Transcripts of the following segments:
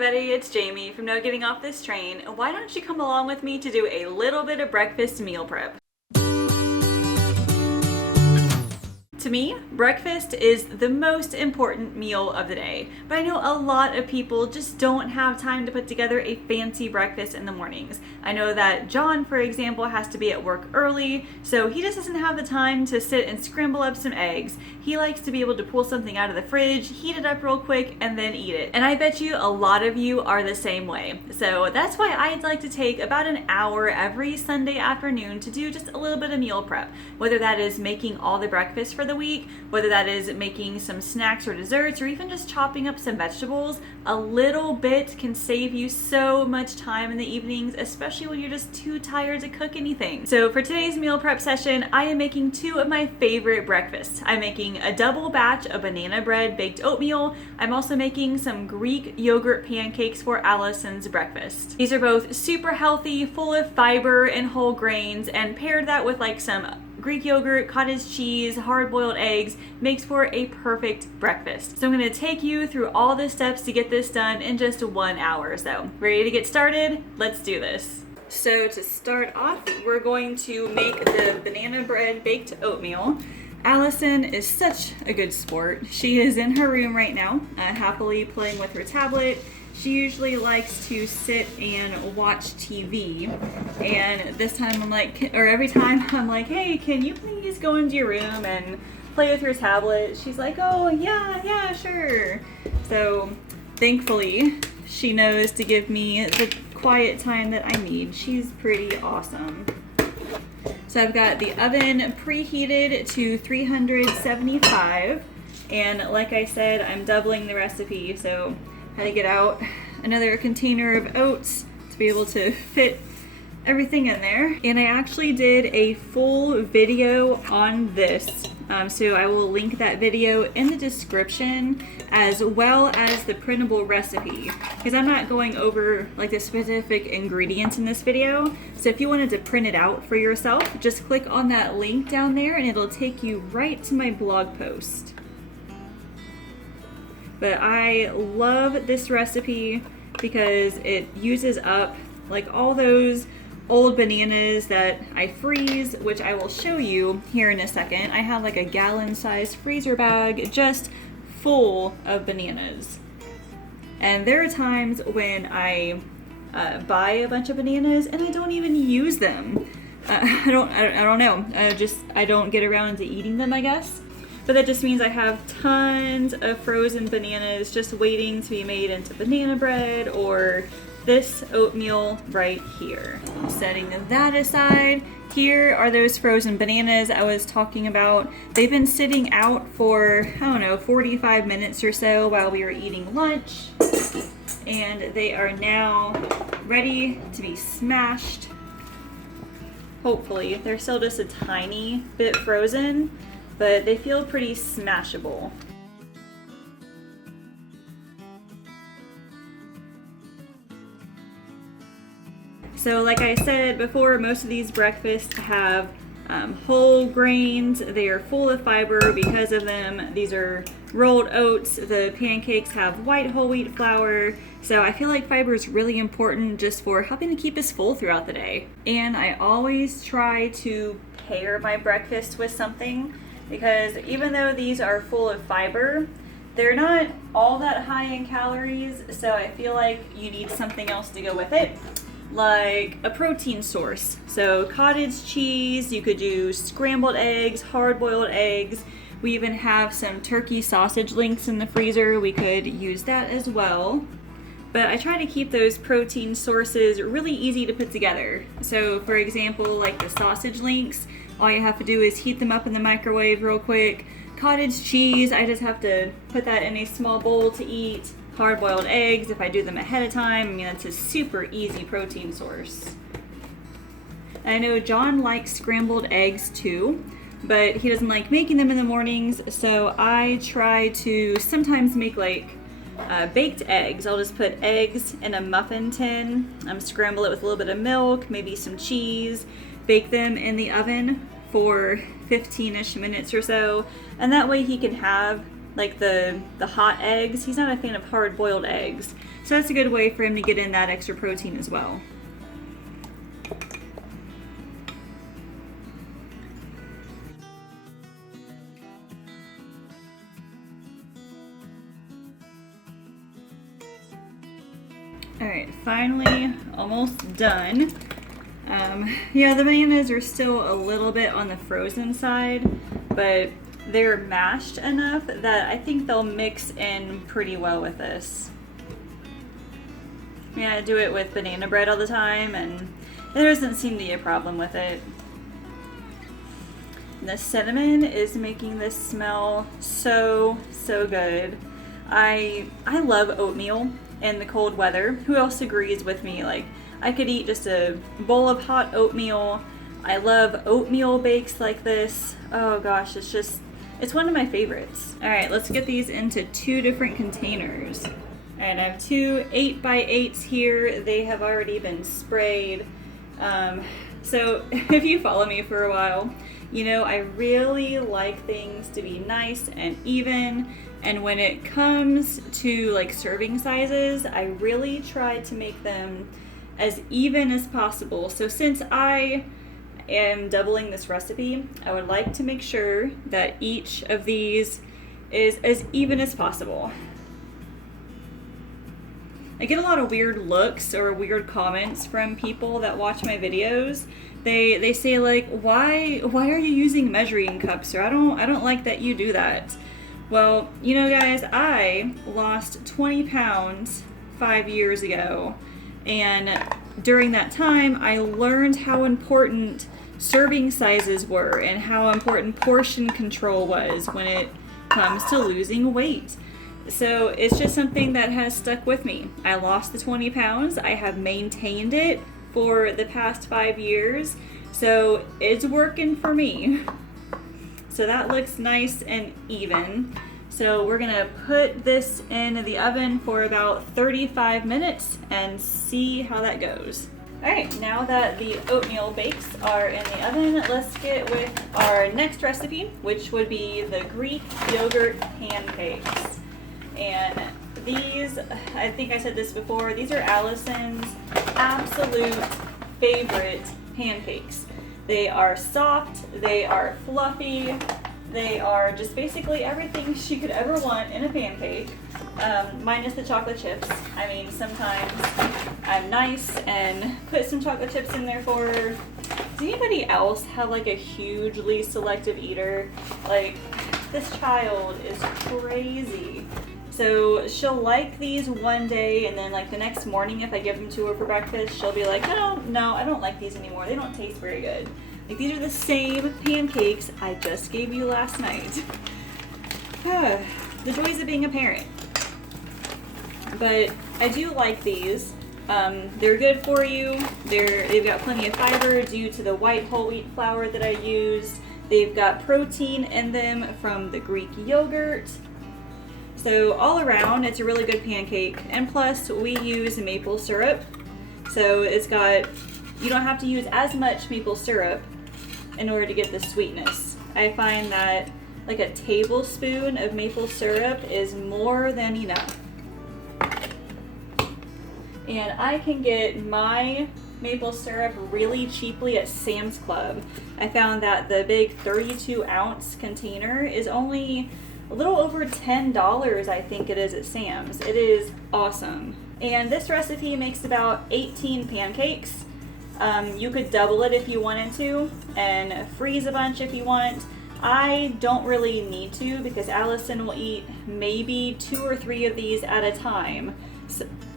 everybody, it's Jamie from No Getting Off This Train. Why don't you come along with me to do a little bit of breakfast meal prep? To me, breakfast is the most important meal of the day, but I know a lot of people just don't have time to put together a fancy breakfast in the mornings. I know that John, for example, has to be at work early, so he just doesn't have the time to sit and scramble up some eggs. He likes to be able to pull something out of the fridge, heat it up real quick, and then eat it. And I bet you a lot of you are the same way. So that's why I'd like to take about an hour every Sunday afternoon to do just a little bit of meal prep, whether that is making all the breakfast for the week, whether that is making some snacks or desserts, or even just chopping up some vegetables. A little bit can save you so much time in the evenings, especially when you're just too tired to cook anything. So for today's meal prep session, I am making two of my favorite breakfasts. I'm making a double batch of banana bread baked oatmeal. I'm also making some Greek yogurt pancakes for Allison's breakfast. These are both super healthy, full of fiber and whole grains, and paired that with like some Greek yogurt, cottage cheese, hard-boiled eggs makes for a perfect breakfast. So I'm going to take you through all the steps to get this done in just 1 hour. So ready to get started? Let's do this. So to start off, we're going to make the banana bread baked oatmeal. Allison is such a good sport. She is in her room right now, happily playing with her tablet. She usually likes to sit and watch TV, and this time I'm like, or every time I'm like, hey, can you please go into your room and play with your tablet? She's like, oh, yeah, sure. So thankfully, she knows to give me the quiet time that I need. She's pretty awesome. So I've got the oven preheated to 375, and like I said, I'm doubling the recipe, so I had to get out another container of oats to be able to fit everything in there. And I actually did a full video on this, so I will link that video in the description, as well as the printable recipe, because I'm not going over like the specific ingredients in this video. So if you wanted to print it out for yourself, just click on that link down there and it'll take you right to my blog post. But I love this recipe because it uses up like all those old bananas that I freeze, which I will show you here in a second. I have like a gallon-sized freezer bag just full of bananas. And there are times when I buy a bunch of bananas and I don't even use them. I don't know. I don't get around to eating them, I guess. But that just means I have tons of frozen bananas just waiting to be made into banana bread or this oatmeal right here. Setting that aside, here are those frozen bananas I was talking about. They've been sitting out for, 45 minutes or so while we were eating lunch. And they are now ready to be smashed. Hopefully. They're still just a tiny bit frozen, but they feel pretty smashable. So like I said before, most of these breakfasts have whole grains. They are full of fiber because of them. These are rolled oats. The pancakes have white whole wheat flour. So I feel like fiber is really important just for helping to keep us full throughout the day. And I always try to pair my breakfast with something, because even though these are full of fiber, they're not all that high in calories, so I feel like you need something else to go with it, like a protein source. So cottage cheese, you could do scrambled eggs, hard-boiled eggs. We even have some turkey sausage links in the freezer. We could use that as well. But I try to keep those protein sources really easy to put together. So for example, like the sausage links, all you have to do is heat them up in the microwave real quick. Cottage cheese, I just have to put that in a small bowl to eat. Hard-boiled eggs, if I do them ahead of time, that's a super easy protein source. And I know John likes scrambled eggs too, but he doesn't like making them in the mornings, so I try to sometimes make like baked eggs. I'll just put eggs in a muffin tin, scramble it with a little bit of milk, maybe some cheese, bake them in the oven for 15-ish minutes or so, and that way he can have like the hot eggs. He's not a fan of hard-boiled eggs, So that's a good way for him to get in that extra protein as well. Alright, finally almost done. Yeah, the bananas are still a little bit on the frozen side, but they're mashed enough that I think they'll mix in pretty well with this. Yeah, I do it with banana bread all the time, and there doesn't seem to be a problem with it. The cinnamon is making this smell so good. I love oatmeal in the cold weather. Who else agrees with me? Like, I could eat just a bowl of hot oatmeal. I love oatmeal bakes like this. Oh gosh, it's one of my favorites. All right, let's get these into 2 different containers. All right, I have 2 8x8s here. They have already been sprayed. So if you follow me for a while, you know I really like things to be nice and even. And when it comes to like serving sizes, I really try to make them as even as possible. So since I am doubling this recipe, I would like to make sure that each of these is as even as possible. I get a lot of weird looks or weird comments from people that watch my videos. They say like, why are you using measuring cups? Or I don't like that you do that. Well, you know guys, I lost 20 pounds 5 years ago, and during that time I learned how important serving sizes were and how important portion control was when it comes to losing weight. So it's just something that has stuck with me. I lost the 20 pounds. I have maintained it for the past 5 years. So it's working for me. So that looks nice and even. So we're gonna put this in the oven for about 35 minutes and see how that goes. All right, now that the oatmeal bakes are in the oven, let's get with our next recipe, which would be the Greek yogurt pancakes. And these, I think I said this before, these are Allison's absolute favorite pancakes. They are soft, they are fluffy, they are just basically everything she could ever want in a pancake, minus the chocolate chips. I mean, sometimes I'm nice and put some chocolate chips in there for her. Does anybody else have like a hugely selective eater? Like, this child is crazy. So she'll like these one day, and then like the next morning if I give them to her for breakfast, she'll be like, no, I don't like these anymore. They don't taste very good. Like, these are the same pancakes I just gave you last night. The joys of being a parent. But I do like these. They're good for you. They've got plenty of fiber due to the white whole wheat flour that I used. They've got protein in them from the Greek yogurt. So all around, it's a really good pancake. And plus, we use maple syrup. So you don't have to use as much maple syrup in order to get the sweetness. I find that like a tablespoon of maple syrup is more than enough. And I can get my maple syrup really cheaply at Sam's Club. I found that the big 32-ounce container is only a little over $10, I think it is at Sam's. It is awesome. And this recipe makes about 18 pancakes. You could double it if you wanted to and freeze a bunch if you want. I don't really need to because Allison will eat maybe 2 or 3 of these at a time.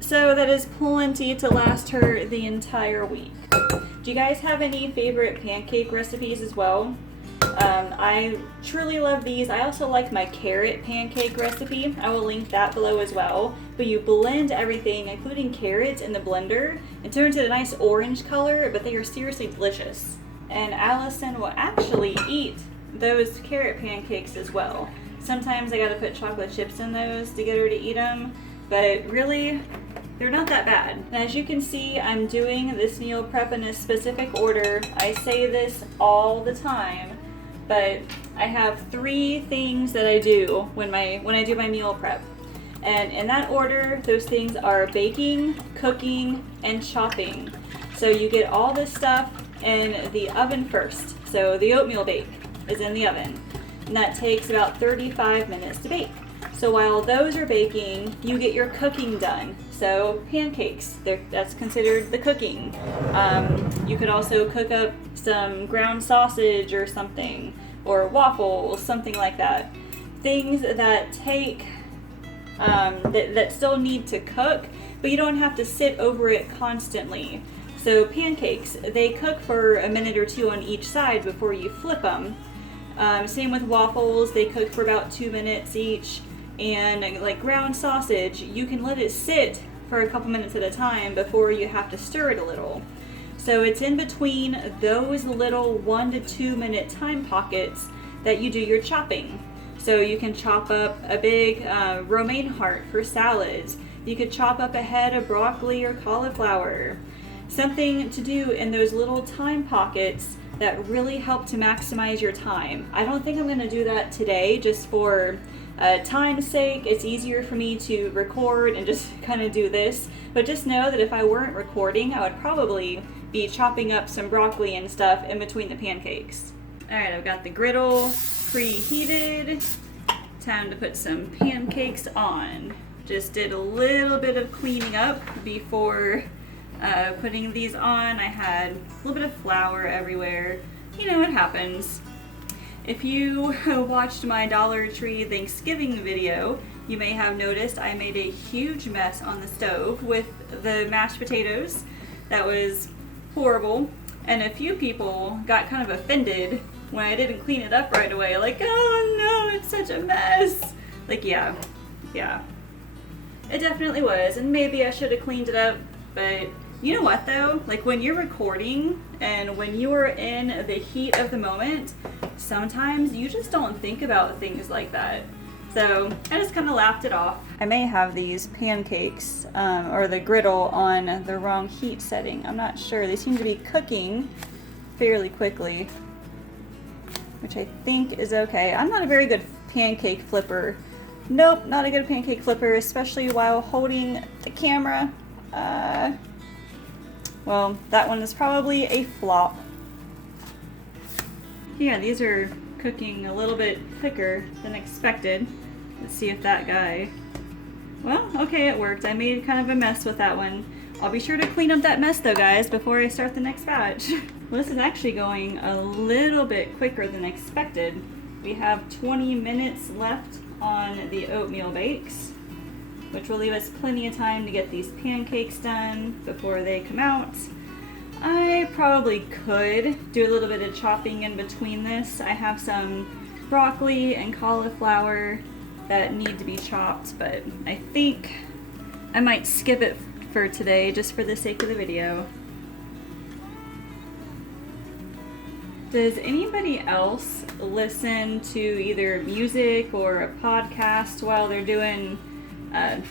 So that is plenty to last her the entire week. Do you guys have any favorite pancake recipes as well? I truly love these. I also like my carrot pancake recipe. I will link that below as well. But you blend everything, including carrots, in the blender. It turns it a nice orange color, but they are seriously delicious. And Allison will actually eat those carrot pancakes as well. Sometimes I gotta put chocolate chips in those to get her to eat them, but really, they're not that bad. And as you can see, I'm doing this meal prep in a specific order. I say this all the time, but I have 3 things that I do when I do my meal prep. And in that order, those things are baking, cooking, and chopping. So you get all this stuff in the oven first. So the oatmeal bake is in the oven, and that takes about 35 minutes to bake. So while those are baking, you get your cooking done. So pancakes, that's considered the cooking. You could also cook up some ground sausage or something, or waffles, something like that. Things that take, that still need to cook, but you don't have to sit over it constantly. So pancakes, they cook for a minute or two on each side before you flip them. Same with waffles, they cook for about 2 minutes each. And like ground sausage, you can let it sit for a couple minutes at a time before you have to stir it a little. So it's in between those little 1 to 2 minute time pockets that you do your chopping. So you can chop up a big romaine heart for salads. You could chop up a head of broccoli or cauliflower. Something to do in those little time pockets that really help to maximize your time. I don't think I'm going to do that today just for time's sake. It's easier for me to record and just kind of do this. But just know that if I weren't recording, I would probably be chopping up some broccoli and stuff in between the pancakes. Alright, I've got the griddle preheated. Time to put some pancakes on. Just did a little bit of cleaning up before putting these on. I had a little bit of flour everywhere. You know, it happens. If you watched my Dollar Tree Thanksgiving video, you may have noticed I made a huge mess on the stove with the mashed potatoes. That was horrible. And a few people got kind of offended when I didn't clean it up right away. Like, oh no, it's such a mess. Like, yeah. It definitely was. And maybe I should have cleaned it up, but you know what though? Like when you're recording and when you are in the heat of the moment, sometimes you just don't think about things like that. So I just kind of laughed it off. I may have these pancakes or the griddle on the wrong heat setting. I'm not sure. They seem to be cooking fairly quickly, which I think is okay. I'm not a very good pancake flipper. Nope, not a good pancake flipper, especially while holding the camera. Well, that one is probably a flop. Yeah, these are cooking a little bit thicker than expected. Let's see if that guy... Well, okay, it worked. I made kind of a mess with that one. I'll be sure to clean up that mess though, guys, before I start the next batch. Well, this is actually going a little bit quicker than expected. We have 20 minutes left on the oatmeal bakes, which will leave us plenty of time to get these pancakes done before they come out. I probably could do a little bit of chopping in between this. I have some broccoli and cauliflower that need to be chopped, but I think I might skip it for today just for the sake of the video. Does anybody else listen to either music or a podcast while they're doing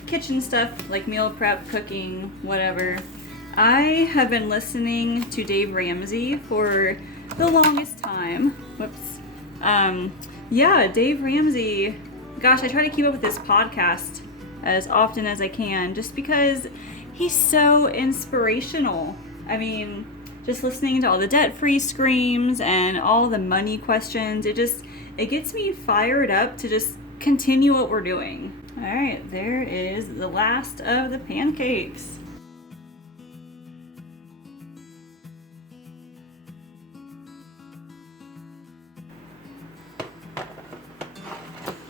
kitchen stuff like meal prep, cooking, whatever? I have been listening to Dave Ramsey for the longest time. Whoops. Yeah, Dave Ramsey. Gosh, I try to keep up with this podcast as often as I can just because he's so inspirational. I mean, just listening to all the debt-free screams and all the money questions, it gets me fired up to just continue what we're doing. All right, there is the last of the pancakes.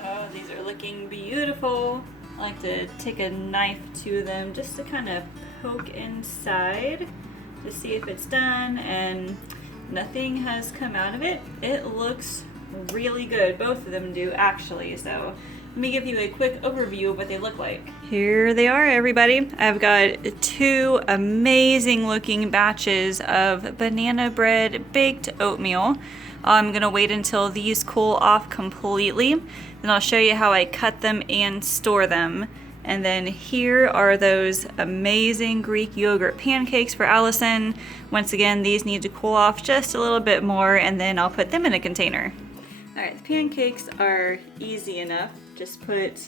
Oh, these are looking beautiful. I like to take a knife to them just to kind of poke inside to see if it's done, and nothing has come out of it. It looks really good. Both of them do, actually. So let me give you a quick overview of what they look like. Here they are, everybody. I've got 2 amazing looking batches of banana bread baked oatmeal. I'm gonna wait until these cool off completely. Then I'll show you how I cut them and store them. And then here are those amazing Greek yogurt pancakes for Allison. Once again, these need to cool off just a little bit more, and then I'll put them in a container. All right, the pancakes are easy enough. Just put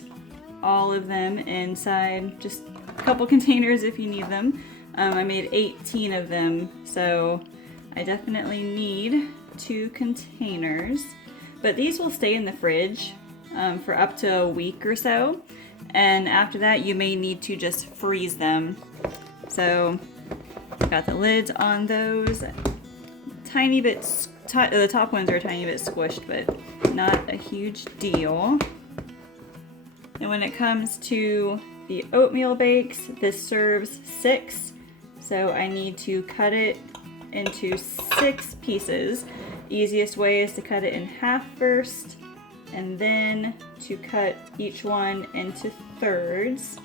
all of them inside just a couple containers if you need them. I made 18 of them, so I definitely need 2 containers. But these will stay in the fridge for up to a week or so. And after that, you may need to just freeze them. So, got the lids on those. Tiny bit, the top ones are a tiny bit squished, but not a huge deal. And when it comes to the oatmeal bakes, this serves 6. So I need to cut it into 6 pieces. Easiest way is to cut it in half first, and then to cut each one into thirds.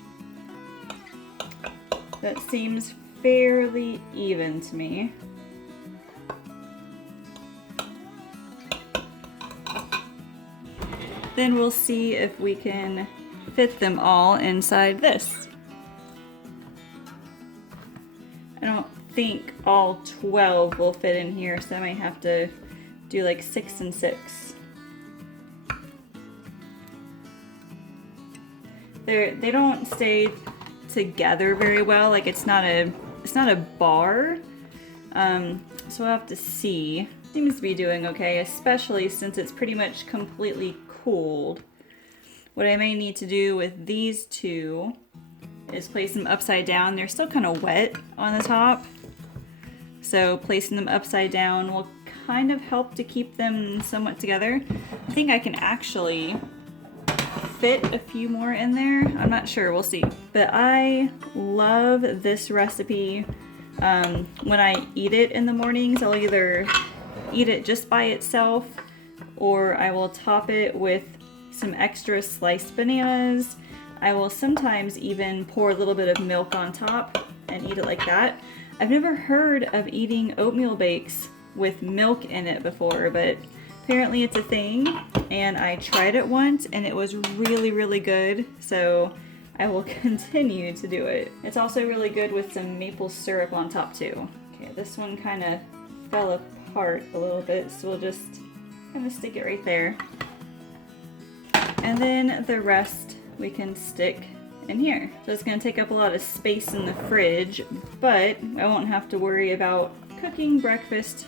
That seems fairly even to me. Then we'll see if we can fit them all inside this. I don't think all 12 will fit in here, so I might have to do like 6 and 6. They don't stay together very well. Like it's not a bar. So we'll have to see. Seems to be doing okay, especially since it's pretty much completely cooled. What I may need to do with these 2 is place them upside down. They're still kind of wet on the top, so placing them upside down will kind of help to keep them somewhat together. I think I can actually fit a few more in there. I'm not sure, we'll see. But I love this recipe. When I eat it in the mornings, I'll either eat it just by itself, or I will top it with some extra sliced bananas. I will sometimes even pour a little bit of milk on top and eat it like that. I've never heard of eating oatmeal bakes with milk in it before, but apparently it's a thing, and I tried it once and it was really, really good, so I will continue to do it. It's also really good with some maple syrup on top too. Okay, this one kind of fell apart a little bit, so we'll just kind of stick it right there. And then the rest we can stick in here. So it's going to take up a lot of space in the fridge, but I won't have to worry about cooking breakfast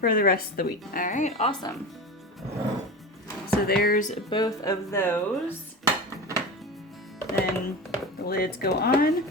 for the rest of the week. All right, awesome. So there's both of those. Then the lids go on.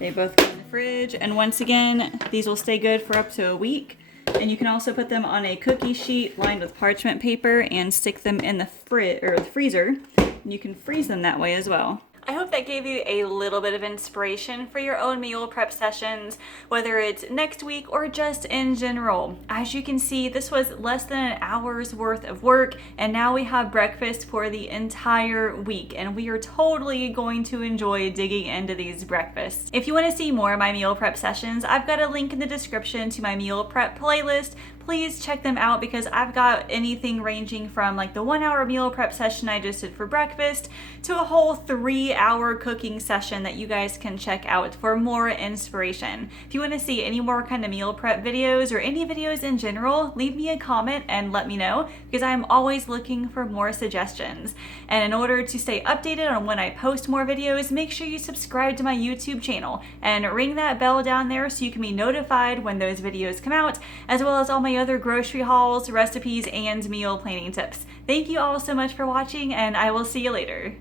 They both go in the fridge. And once again, these will stay good for up to a week. And you can also put them on a cookie sheet lined with parchment paper and stick them in the freezer. And you can freeze them that way as well. I hope that gave you a little bit of inspiration for your own meal prep sessions, whether it's next week or just in general. As you can see, this was less than an hour's worth of work, and now we have breakfast for the entire week, and we are totally going to enjoy digging into these breakfasts. If you want to see more of my meal prep sessions, I've got a link in the description to my meal prep playlist. Please check them out because I've got anything ranging from like the 1-hour meal prep session I just did for breakfast to a whole 3-hour cooking session that you guys can check out for more inspiration. If you want to see any more kind of meal prep videos or any videos in general, leave me a comment and let me know because I'm always looking for more suggestions. And in order to stay updated on when I post more videos, make sure you subscribe to my YouTube channel and ring that bell down there so you can be notified when those videos come out, as well as all my other grocery hauls, recipes, and meal planning tips. Thank you all so much for watching, and I will see you later.